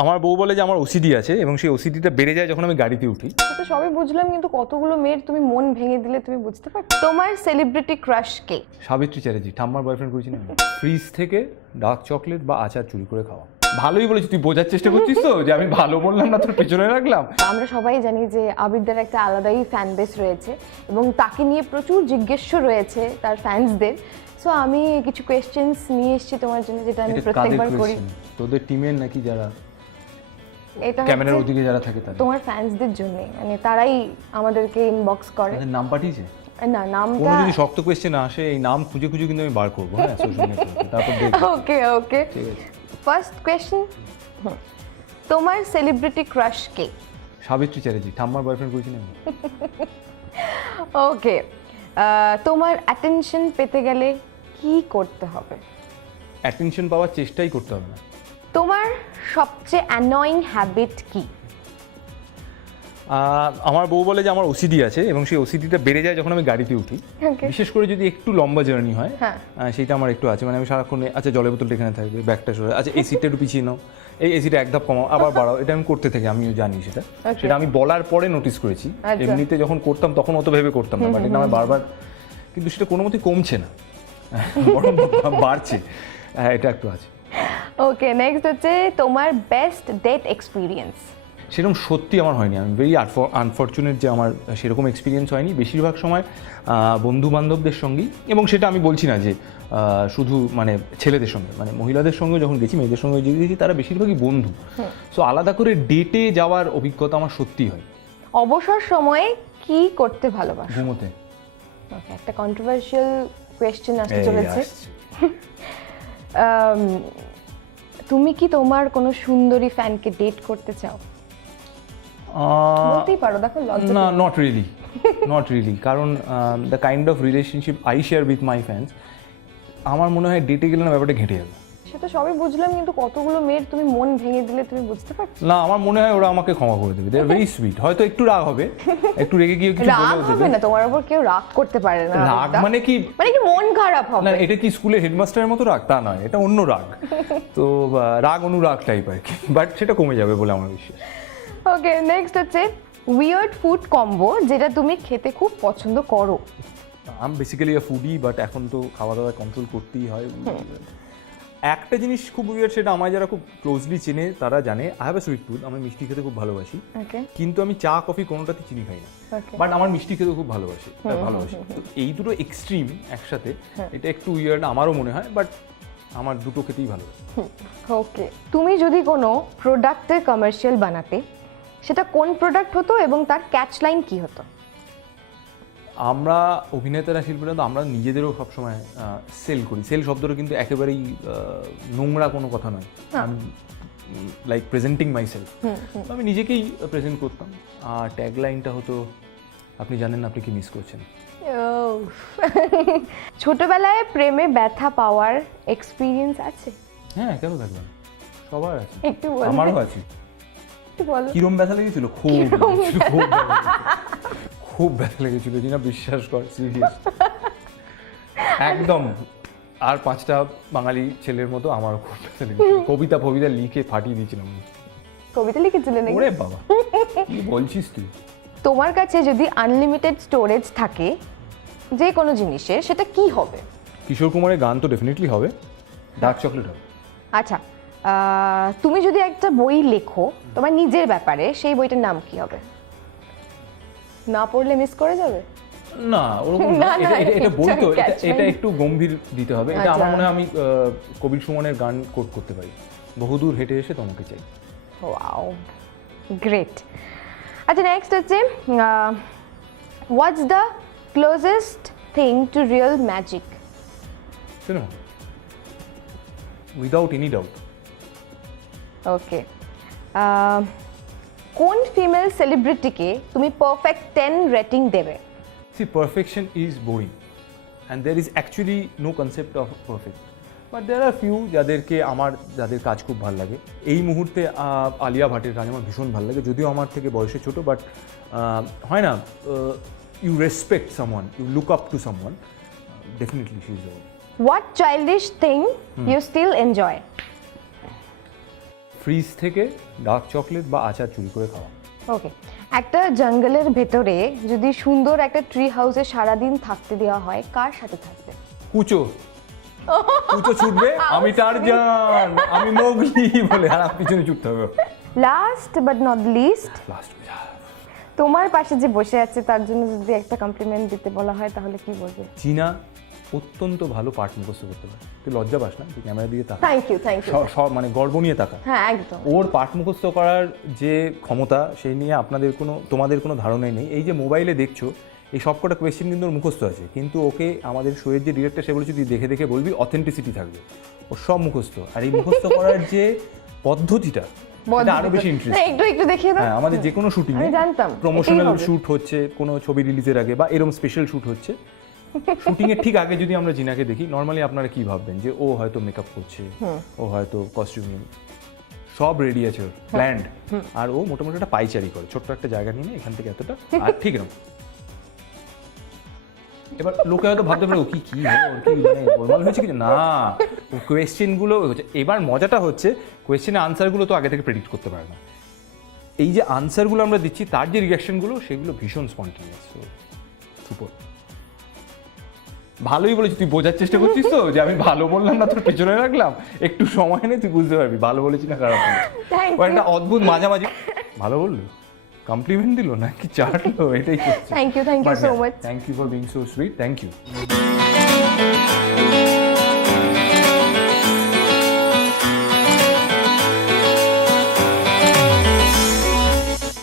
আমার বউ বলে যে আমার ওসিডি আছে এবং সেই ওসিডিটা বেড়ে যায় যখন আমি গাড়িতে উঠি। তো সবই বুঝলাম কিন্তু কতগুলো মেয়ের তুমি মন ভেঙে দিলে তুমি বুঝতে পারছ তোমার সেলিব্রিটি ক্রাশ কে? সাবিত্রী চ্যাটার্জি ঠাম্মার বয়ফ্রেন্ড করেছি না ফ্রিজ থেকে ডার্ক চকলেট বা আচার চুরি করে খাওয়া। ভালোই বলেছি তুই বোঝার চেষ্টা করছিস তো যে আমি ভালো বললাম না তোর পেছনে রাখলাম। আমরা সবাই জানি যে আবিরদার একটা আলাদাই ফ্যান বেস রয়েছে এবং তাকে নিয়ে প্রচুর জিজ্ঞেস রয়েছে তার ফ্যান্সদের সো আমি কিছু কোয়েশ্চেন্স নিয়ে এসেছি তোমার জন্য যেটা আমি প্রত্যেকবার করি। তোদের টিমের নাকি যারা এটা ক্যামেরার ওদিকে যারা থাকে তাদের। তোমার ফ্যান্সদের জন্য। মানে তারাই আমাদেরকে ইনবক্স করে। তাদের নাম পাঠিয়েছে? না কোনো যদি শক্ত কোয়েশ্চেন আসে এই নাম খুঁজে খুঁজে কিন্তু আমি বার করব হ্যাঁ সোশ্যাল তারপর দেখব। ওকে ওকে ফার্স্ট কোয়েশ্চেন তোমার সেলিব্রিটি ক্রাশ কে? সাবিত্রী চ্যাটার্জি ঠাম্মার বয়ফ্রেন্ড করেছি না। ওকে তোমার অ্যাটেনশন পেতে গেলে কি করতে হবে? অ্যাটেনশন পাওয়ার চেষ্টাই করতে হবে না। তোমার সবচেয়ে অ্যানয়িং হ্যাবিট কি? আমার বউ বলে যে আমার ওসিডি আছে এবং সেই ওসিডিটা বেড়ে যায় যখন আমি গাড়িতে উঠি. বিশেষ করে যদি একটু লম্বা জার্নি হয় হ্যাঁ। সেটা আমার একটু আছে। মানে আমি সারাক্ষণ আচ্ছা জলের বোতলটা এখানে থাকবে ব্যাগটা সরে। আচ্ছা এসিটা একটু পিছিয়ে নাও। এই এসিটা এক ধাপ কমাও আবার বাড়াও। এটা আমি করতে থাকি আমিও জানি সেটা. সেটা আমি বলার পরে নোটিস করেছি। আচ্ছা। এমনিতে যখন করতাম তখন অত ভেবে করতাম না বাট এটা আমার বারবার কিন্তু সেটা কোনো মতেই কমছে না। বরং বাড়ছে। হ্যাঁ এটা একটু আছে। ওকে নেক্সট হচ্ছে তোমার বেস্ট ডেট এক্সপিরিয়েন্স সেরকম সত্যি আমার হয়নি। আমি ভেরি আনফর্চুনেট যে আমার সেরকম এক্সপিরিয়েন্স হয়নি। বেশিরভাগ সময় বন্ধু বান্ধবদের সঙ্গেই এবং সেটা আমি বলছি না যে শুধু মানে ছেলেদের সঙ্গে। মানে মহিলাদের সঙ্গে যখন গেছি মেয়েদের সঙ্গে যে গেছি তারা বেশিরভাগই বন্ধু। সো আলাদা করে ডেটে যাওয়ার অভিজ্ঞতা আমার সত্যি হয় অবসর সময়ে কি করতে ভালোবাসো? ঘুমোতে। একটা কন্ট্রোভার্সিয়াল কোয়েশ্চেন আসতে চলেছে। তুমি কি তোমার কোনো সুন্দরী ফ্যানকে ডেট করতে চাও? বলতেই পারো দেখো লজ্জা না নট রিয়েলি নট রিয়েলি কারণ the kind of relationship I share with my fans আমার মনে হয় ডেটে গেলে না ব্যাপারটা ঘেঁটে যাবে। তো সবই বুঝলাম কিন্তু কতগুলো মেয়ের তুমি মন ভেঙে দিলে তুমি বুঝতে পারছ? না আমার মনে হয় ওরা আমাকে ক্ষমা করে দেবে। দে ভেরি সুইট হয়তো একটু রাগ হবে। একটু রেগে গিয়ে কিছু রাগ হবে দেবে। না তোমার উপর কেউ রাগ করতে পারে না রাগ মানে কি? মানে কি মন খারাপ না এটা কি স্কুলের হেডমাস্টারের মতো রাগ? তা নয় এটা অন্য রাগ। তো রাগ অনুরাগ টাইপ আর কি। বাট সেটা কমে যাবে বলে আমার বিশ্বাস। ওকে নেক্সট হচ্ছে উইয়ার্ড ফুড কম্বো যেটা তুমি খেতে খুব পছন্দ করো। আমি বেসিক্যালি ফুডি বাট এখন তো খাওয়া দাওয়া কন্ট্রোল করতেই হয়। একটা জিনিস খুব উইয়ার সেটা আমার যারা খুব ক্লোজলি চেনে তারা জানে। I have a sweet tooth আমি মিষ্টি খেতে খুব ভালোবাসি। কিন্তু আমি চা কফি কোনোটাতে চিনি খাই না। বাট আমার মিষ্টি খেতে খুব ভালোবাসি ভালোবাসি। তো এই দুটো এক্সট্রিম একসাথে এটা একটু উইয়ার্ড আমারও মনে হয় বাট আমার দুটো খেতেই ভালো ওকে তুমি যদি কোনো প্রোডাক্টের কমার্শিয়াল বানাতে সেটা কোন প্রোডাক্ট হতো এবং তার ক্যাচ লাইন কি হতো? আমরা অভিনেতারা শিল্পীরা তো আমরা নিজেদেরও সবসময় সেল করি। সেল শব্দটা কিন্তু একেবারেই নোংরা কোনো কথা নয়। আমি লাইক প্রেজেন্টিং মাই সেলফ আমি নিজেকেই প্রেজেন্ট করতাম। আর ট্যাগ লাইনটা হতো আপনি জানেন না আপনি কি মিস করছেন. ছোটবেলায় প্রেমে ব্যথা পাওয়ার এক্সপিরিয়েন্স আছে? হ্যাঁ কেন থাকবে? সবার আছে। একটু? আমারও আছে। কিরম ব্যথা লেগেছিল? খুব খুব। খুব ব্যথা লেগেছিল জিনা বিশ্বাস কর সিরিয়াস একদম। আর পাঁচটা বাঙালি ছেলের মতো আমারও খুব ব্যথা লেগেছিল। কবিতা ফবিতা লিখে ফাটিয়ে দিয়েছিলাম। কবিতা লিখেছিলে নাকি? ওরে বাবা কি বলছিস তুই? তোমার কাছে যদি আনলিমিটেড স্টোরেজ থাকে যে কোনো জিনিসের সেটা কি হবে? কিশোর কুমারের গান তো ডেফিনেটলি হবে। ডার্ক চকলেট হবে। আচ্ছা আহ, তুমি যদি একটা বই লেখো তোমার নিজের ব্যাপারে সেই বইটার নাম কি হবে? না পড়লে মিস করে যাবে? না ওরকম না, এটা- এটা- এটা বই তো এটা। একটু গম্ভীর দিতে হবে। এটা আমার আচ্ছা। মনে হয় আমি কবির সুমনের গান কোট করতে পারি। বহুদূর হেঁটে এসে তোমাকে চাই। ওয়াও গ্রেট আচ্ছা নেক্সট হচ্ছে what's the closest thing to real magic cinema without any doubt okay কোন ফিমেল সেলিব্রিটিকে তুমি পারফেক্ট টেন রেটিং দেবে? See, perfection is boring, and there is actually no concept of perfect but there are few যাদেরকে আমার যাদের কাজ খুব ভালো লাগে। এই মুহূর্তে আলিয়া ভাটের কাজ আমার ভীষণ ভালো লাগে। যদিও আমার থেকে বয়সে ছোট বাট হয় না you respect someone you look up to someone definitely she is what childish thing you still enjoy fridge থেকে ডার্ক চকলেট বা আচার চুরি করে খাওয়া। ওকে একটা জঙ্গলের ভেতরে যদি সুন্দর একটা ট্রি হাউসে সারাদিন থাকতে দেওয়া হয় কার সাথে থাকবে? কুচো। কুচো ছুটবে আমি টারজান আমি মোগলি বলে আর আমার পিছনে ছুটতে হবে। Last but not least last তোমার পাশে যে বসে আছে তার জন্য যদি একটা কমপ্লিমেন্ট দিতে বলা হয় তাহলে কি বলবে? চীনা অত্যন্ত ভালো পাঠ মুখস্থ করতে পারে। তুই লজ্জা পাস না তুই ক্যামেরা দিয়ে তাকা। থ্যাংক ইউ থ্যাংক ইউ সব মানে গর্ব নিয়ে তাকা। হ্যাঁ একদম। ওর পাঠ মুখস্থ করার যে ক্ষমতা সেই নিয়ে আপনাদের কোনো তোমাদের কোনো ধারণাই নেই। এই যে মোবাইলে দেখছ এই সবকটা কোয়েশ্চেন কিন্তু ওর মুখস্থ আছে। কিন্তু ওকে আমাদের শোয়ের যে ডিরেক্টর সে বলেছে তুই দেখে দেখে বলবি অথেন্টিসিটি থাকবে। ওর সব মুখস্থ। আর এই মুখস্থ করার যে পদ্ধতিটা আরও বেশি ইন্টারেস্ট একটু একটু দেখিয়ে দাও। হ্যাঁ আমাদের যে কোনো শুটিং প্রমোশনাল শুট হচ্ছে কোনো ছবি রিলিজের আগে বা এরকম স্পেশাল শুট হচ্ছে। শুটিং এর ঠিক আগে যদি আমরা জিনাকে দেখি নর্মালি আপনারা কি ভাববেন? যে ও হয়তো মেকআপ করছে ও হয়তো কস্টিউমিং সব রেডি আছে প্ল্যান্ড আর ও মোটামুটি একটা পাইচারি করে ছোট্ট একটা জায়গা নিয়ে এখান থেকে এতটা আর ঠিক এরকম। এবার লোকে হয়তো ভাবতে পারে ও কি কি হলো ওর কি মানে গোলমাল হয়েছে কিছু না কোয়েশ্চেনগুলো এবার মজাটা হচ্ছে কোয়েশ্চেনের আনসারগুলো তো আগে থেকে প্রেডিক্ট করতে পারে না। এই যে আনসারগুলো আমরা দিচ্ছি তার যে রিয়াকশনগুলো সেগুলো ভীষণ স্পন্টেনিয়াস সুপার ভালোই বলেছি তুই বোঝার চেষ্টা করছিস তো যে আমি ভালো বললাম না তোর পেছনে রাখলাম। একটু সময় নেই তুই বুঝতে পারবি ভালো বলেছি না খারাপ ও একটা অদ্ভুত মাঝামাঝি ভালো বলল? কমপ্লিমেন্ট দিল নাকি চাটলো? এটাই করছে। You thank you so much. Thank you for being so sweet thank you